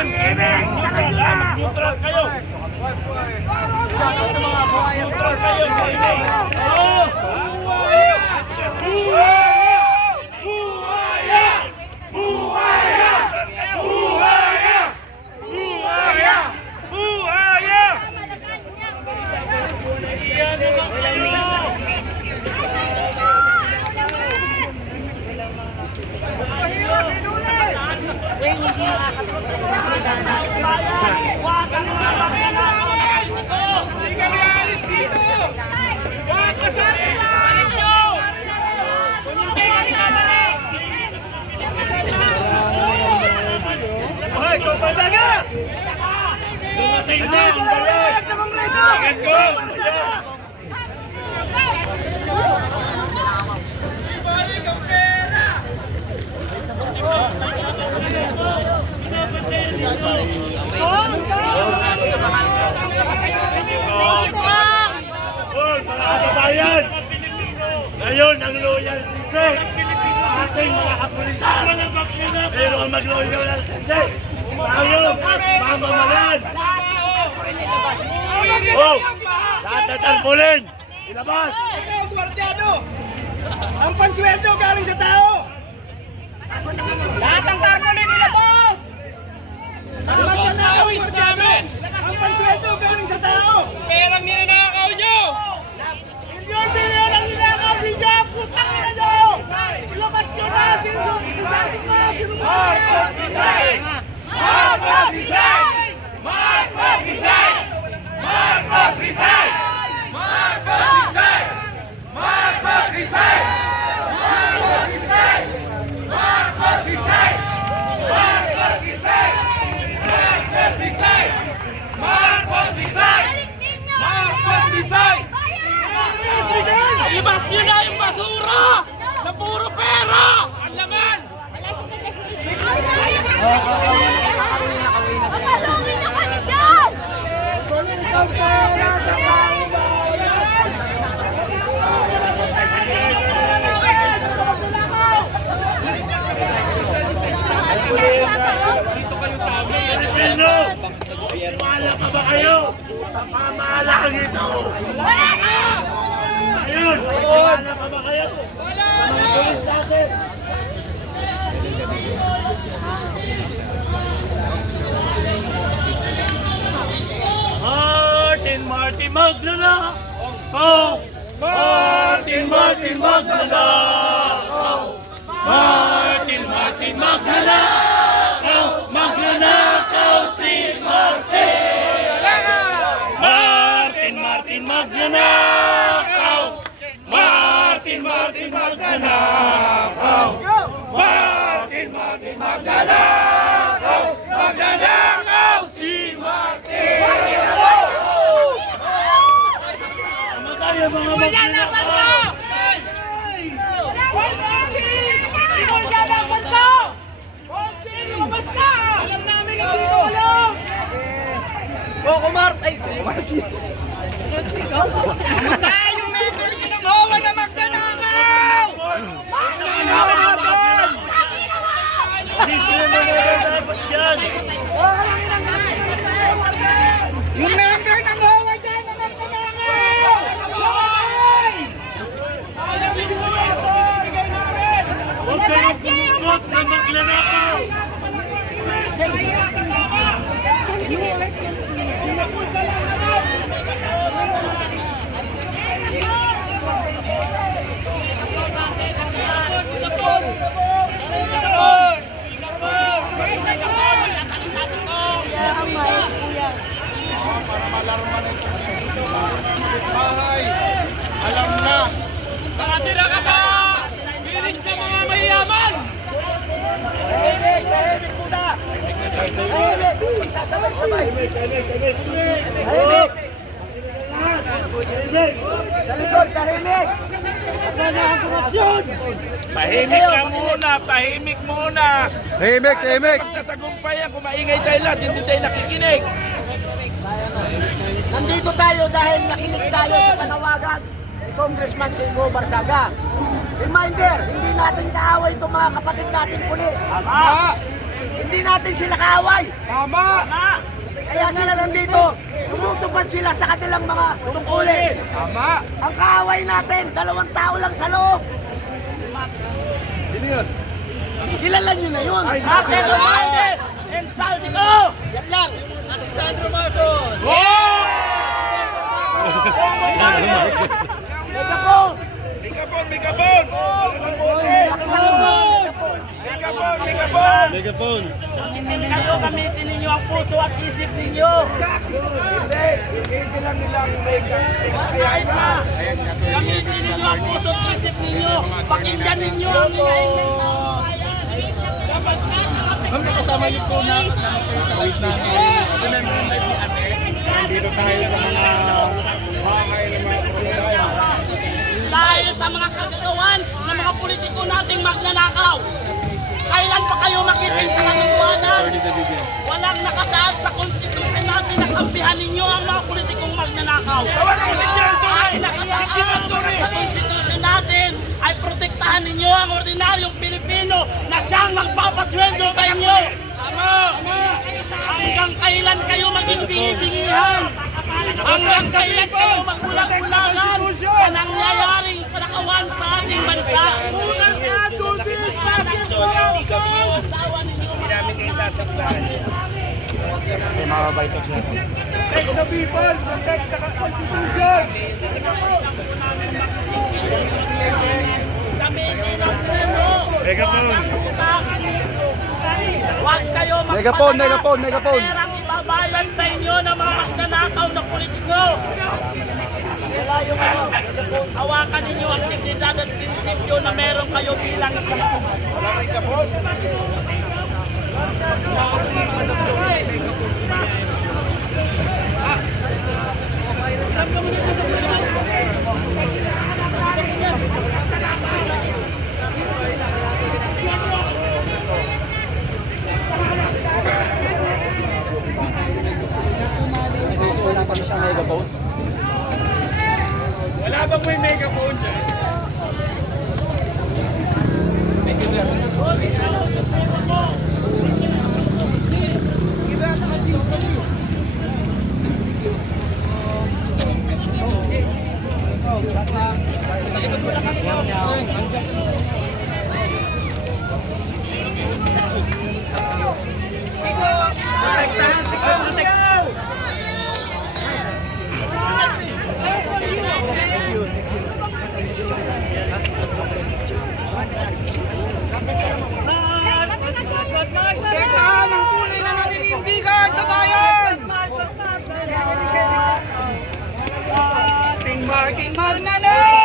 Neutral ha, mag-neutral kayo. Neutral kayo, Oo! Dumating na ang bayan! Agad ko! Ibalik ang pera! Mga kababayan! Ngayon ang loyalty check sa ating mga kapulisan! Pero ang mag-loyalty tayo, mamamalan! Oh! Lahat na tarpulin! Ilabas! Ang pansweldo galing sa tao! Lahat ng tarpulin ilabas! Ang pansweldo galing sa tao! Perang ninanakaw nyo! Milyon ang ninakaw ninyo! Putang ina nyo! Ilabas nyo na! Sinasabot na! Marcos Isay! Marcos Isay! Marcos Isay! Marcos Isay! Marcos Isay! Marcos Isay! Marcos Isay! Marcos Isay! Marcos Isay! Marcos Isay! Marcos Isay! Marcos Isay! Ibas nyo na yung basura! Na puro pera! Ang laman! Pilipino! Wala pa ba kayo sa pamahalaan ito? Ayun! Wala pa ba kayo sa mga pulis natin? Martin magnanakaw! Martin magnanakaw! Martin magnanakaw! Magnanakaw si Martin! Martin magnanakaw! Martin magnanakaw! Martin magnanakaw! Magnanakaw si Martin! Wala na sa to! Wala na sa to! Lumabas ka! Alam namin hindi ko alam! Coco Mart! Ay, Coco Mart! Tayo yung member niyo ng HOA na magnanakaw! Magnanakaw natin! Hindi sila dapat dyan! Yung member ng HOA dyan na magnanakaw! Lamatay! Huwag kayong sumukot na magnanakaw! Alam na! Nakatira ka sa bilis sa mga mayayaman! Tahimik muna! Tahimik! Sasabay-sabay! Tahimik! Sa likod, tahimik! Asan na ang korupsyon? Tahimik ka muna! Tahimik muna! Tahimik, tahimik! Pagtatagumpayan, kung maingay tayo lahat, hindi tayo nakikinig! Nandito tayo dahil nakinig tayo sa panawagan ni Congressman Kiko Barsaga. Reminder, hindi natin kaaway itong mga kapatid natin pulis. Hindi natin sila kaaway. Tama! Kaya sila nandito. Tumutupad sila sa kanilang mga tungkulin. Tama! Ang kaaway natin, 2 tao lang sa loob. Sino yun? Kilala nyo na yun. Ate Romualdez and Saldico! Yan lang. At si Sandro Marcos. Megapon! Megaphone! Isip kayo, gamitin ninyo ang puso at isip ninyo. Hindi lang nilang Kahit na, gamitin ninyo ang puso at isip ninyo. Pakinggan ninyo ang hinaing ng taong bayan. Ma'am, nakasama niyo po na kayo sa wait na nandito tayo sa mga bahay ng mga probinsya. Dahil sa mga kagagawan ng mga politiko nating magnanakaw. Kailan pa kayo magising sa katotohanan? Walang nakasaad sa konstitusyon natin na kampihan ninyo ang mga politikong magnanakaw. Ang nakasaad sa konstitusyon natin ay protektahan ninyo ang ordinaryong Pilipino na siyang magpapasweldo sa inyo. Hanggang kailan kayo maging bingi-bingihan? Hanggang kailan kayo magbulag-bulagan sa nangyayaring panakawan sa ating bansa? Hindi namin kayo sasaktan. Okay, makabait ako siya. Protect the people! Protect the Constitution! Gamitin ang preso! Megaphone. Huwag kayo Megaphone, magpadala megaphone, megaphone. sa perang ibabayan sa inyo ng mga magnanakaw na politiko. Hawakan ninyo ang dignidad at prinsipyo na meron kayo bilang isang Wala pa siya megaphone. Wala bang may megaphone dyan? Protektahan si Protektahan! Protektahan ang tunay na naninindigan sa bayan! Ating Marking Magnanakaw!